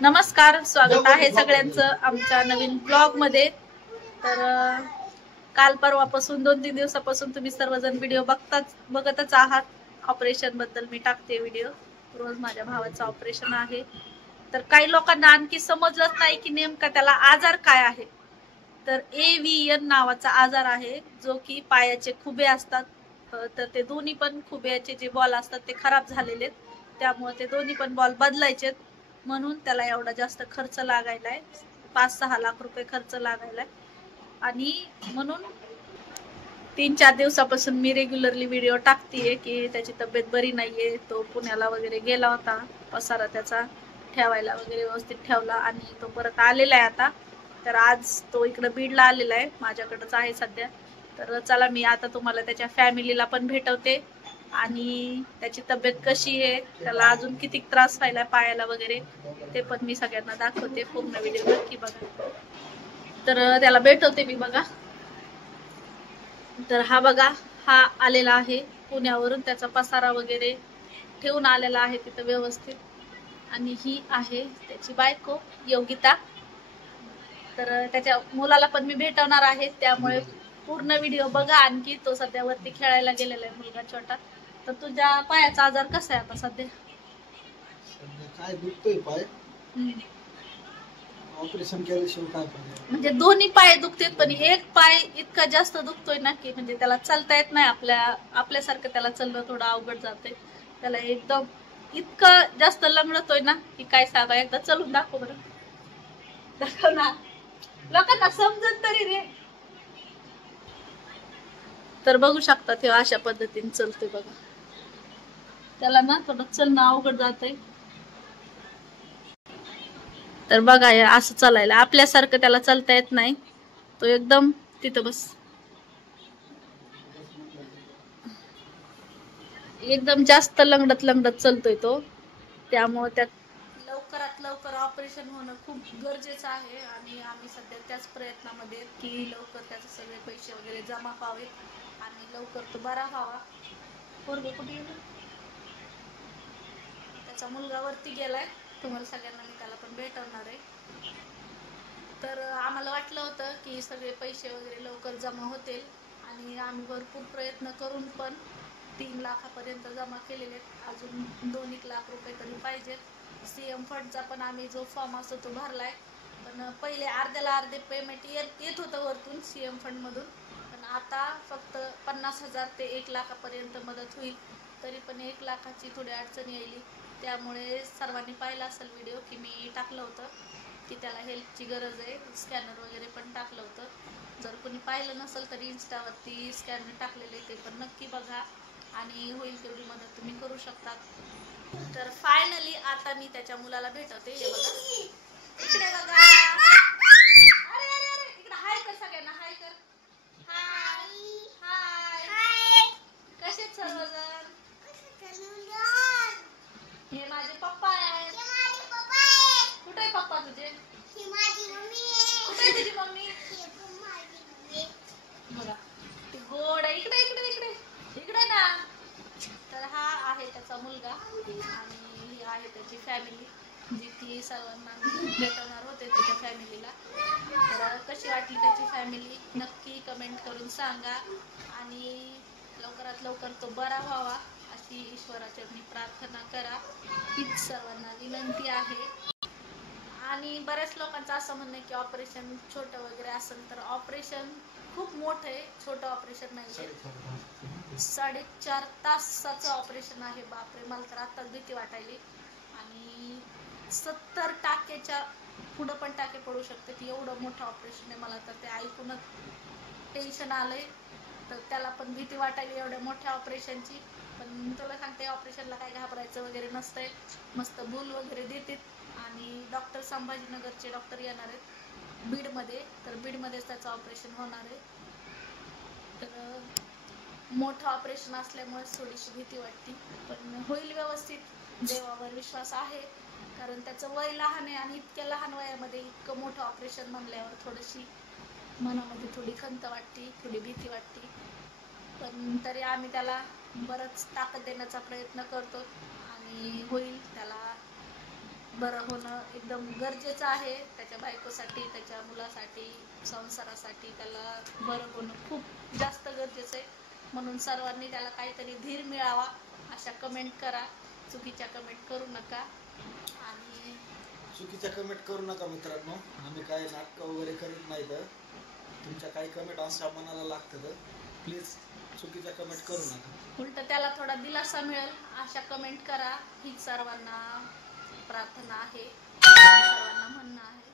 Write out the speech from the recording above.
नमस्कार, स्वागत आहे सगळ्यांचं आमच्या नवीन ब्लॉग मध्ये। तर काल परवापासून 2-3 दिवसापासून तुम्ही सर्वजण व्हिडिओ बघतच आहात। ऑपरेशन बद्दल मी टाकते व्हिडिओ। रोज माझ्या भावाचं ऑपरेशन आहे। तर काही लोकांना आणखी समजलंच नाही की नेमका त्याला आजार काय आहे। तर AVN नावाचा आजार आहे, जो की पायाचे खुबे असतात। तर ते दोन्ही पण खुब्याचे जे बॉल असतात ते खराब झालेले, त्यामुळे ते दोन्ही पण बॉल बदलायचे। म्हणून त्याला एवढा जास्त खर्च लागायलाय, 5-6 लाख रुपये खर्च लागायलाय। आणि म्हणून 3-4 दिवसापासून मी रेग्युलरली व्हिडिओ टाकतेय की त्याची तब्येत बरी नाहीये। तो पुण्याला वगैरे गेला होता, पसारा त्याचा ठेवायला वगैरे व्यवस्थित ठेवला आणि तो परत आलेला आहे आता। तर आज तो इकडे बीडला आलेला आहे, माझ्याकडेच आहे सध्या। तर चला मी आता तुम्हाला त्याच्या फॅमिलीला पण भेटवते आणि त्याची तब्येत कशी आहे, त्याला अजून किती त्रास व्हायला पायाला वगैरे, ते पण मी सगळ्यांना दाखवते। पूर्ण व्हिडिओ नक्की बघा। तर त्याला भेटवते मी बघा। तर हा बघा, हा आलेला आहे पुण्यावरून, त्याचा पसारा वगैरे ठेवून आलेला आहे तिथं व्यवस्थित। आणि ही आहे त्याची बायको योगिता। तर त्याच्या मुलाला पण मी भेटवणार आहे, त्यामुळे पूर्ण व्हिडिओ बघा। आणखी तो सध्या वरती खेळायला गेलेला आहे मुलगा छोटा। तर तुझ्या पायाचा आजार कसा आहे आता सध्या? सध्या काय दुखतोय पाय, ऑपरेशन केल्याशिवाय काय पर्याय? म्हणजे दोन्ही पाय दुखतात, पण एक पाय इतका जास्त दुखतोय ना की म्हणजे त्याला चालता येत नाही। आपल्यासारखं त्याला चालणं थोडं अवघड जातंय। त्याला एकदम इतकं जास्त लंगडतोय ना की काय सांगा। एकदा चलून दाखव बरं, दाखव ना, लोकांना समजत तरी रे। तर बघू शकता ते अशा पद्धतीने चलतोय बघा। त्याला ना थोडं चलणं अवघड जातंय। तर बघा असं चालायला, आपल्यासारखं त्याला चालता येत नाही। तो एकदम तिथं बस, एकदम जास्त लंगडत चलतोय तो। त्यामुळे त्यात लवकरात लवकर ऑपरेशन होणं खूप गरजेचं आहे। आणि आम्ही सध्या त्याच प्रयत्नामध्ये की लवकर त्याचे सगळे पैसे वगैरे जमा व्हावेत आणि लवकर तो बरा व्हावा। पोरगं कुठे गेलं? त्याचा मुलगा वरती गेलाय, तुम्हाला सगळ्यांना मी त्याला पण भेटवणार आहे। तर आम्हाला वाटलं होतं की सगळे पैसे वगैरे लवकर जमा होतील आणि आम्ही भरपूर प्रयत्न करून पण 3 लाखापर्यंत जमा केलेले, अजून 2-1 लाख रुपये तरी पाहिजेत। CM फंडचा पण आम्ही जो फॉर्म असतो तो भरलाय, पण पहिले अर्ध्याला अर्धे पेमेंट येत होतं वरतून CM फंड मधून, पण आता फक्त 50,000 ते 1 लाखापर्यंत मदत होईल। तरी पण 1 लाखाची थोडी अडचण येईल। त्यामुळे सर्वांनी पाहिला असेल व्हिडिओ की मी टाकलं होतं की त्याला हेल्पची गरज आहे, स्कॅनर वगैरे पण टाकलं होतं। जर कोणी पाहिलं नसेल तर इंस्टावरती स्कॅनर टाकलेले, ते पण नक्की बघा आणि होईल तेवढी मदत तुम्ही करू शकता। तर फायनली आता मी त्याच्या मुलाला भेटवते। हे बघा, इकडे बघा, अरे अरे अरे, इकडे हाय कर सगळ्यांना, हाय कर, हाय हाय। कसे सर्वजण? हे माझे पप्पा आहेत। कुठे आहे पप्पा तुझे? कुठे आहे तुझी मम्मी? बघा ती गोड आहे, इकडे इकडे इकडे इकडे ना। तर हा आहे त्याचा मुलगा आणि ही आहे त्याची फॅमिली, जी की सर्वांना भेटवणार होते त्याच्या फॅमिलीला। तर कशी वाटली त्याची फॅमिली नक्की कमेंट करून सांगा आणि लवकरात लवकर तो बरा व्हावा अशी ईश्वराचरणी प्रार्थना करा, हीच सर्वांना विनंती आहे। आणि बऱ्याच लोकांचं असं म्हणणं आहे की ऑपरेशन छोटं वगैरे असेल, तर ऑपरेशन खूप मोठं आहे, छोटं ऑपरेशन नाहीये। 4.5 तासाचं ऑपरेशन आहे। बापरे, मला तर आताच भीती वाटायली। आणि 70 टाक्याच्या पुढं पण टाके पडू शकते, एवढं मोठं ऑपरेशन आहे। मला तर ते ऐकूनच टेन्शन आलंय, तर त्याला पण भीती वाटायली एवढ्या मोठ्या ऑपरेशनची। पण तुला सांगते, ऑपरेशनला काय घाबरायचं वगैरे नसतंय, मस्त भूल वगैरे देतात। आणि डॉक्टर संभाजीनगरचे डॉक्टर येणार आहेत बीडमध्ये, तर बीडमध्येच त्याचं ऑपरेशन होणार आहे। तर मोठं ऑपरेशन असल्यामुळे थोडीशी भीती वाटते, पण होईल व्यवस्थित, देवावर विश्वास आहे। कारण त्याचं वय लहान आहे आणि इतक्या लहान वयामध्ये इतकं मोठं ऑपरेशन म्हणल्यावर थोडीशी मनामध्ये थोडी खंत वाटते, थोडी भीती वाटते। पण तरी आम्ही त्याला बरंच ताकद देण्याचा प्रयत्न करतो आणि होईल त्याला बरं होणं एकदम गरजेचं आहे. त्याच्या बायकोसाठी, त्याच्या मुलासाठी, संसारासाठी त्याला बरं होणं खूप जास्त गरजेचं आहे. म्हणून सर्वांनी त्याला काहीतरी धीर मिळावा अशा कमेंट करा. चुकीच्या कमेंट करू नका. आणि चुकीच्या कमेंट करू नका मित्रांनो. आम्ही काय नाटकं वगैरे करीत नाही. तर तुमच्या काही कमेंट अशा मनाला लागतं तर प्लीज चुकीच्या कमेंट करू नका. उलट त्याला थोडा दिलासा मिळेल अशा कमेंट करा. ही सर्वांना प्रार्थना आहे, सर्वांना म्हणणं आहे.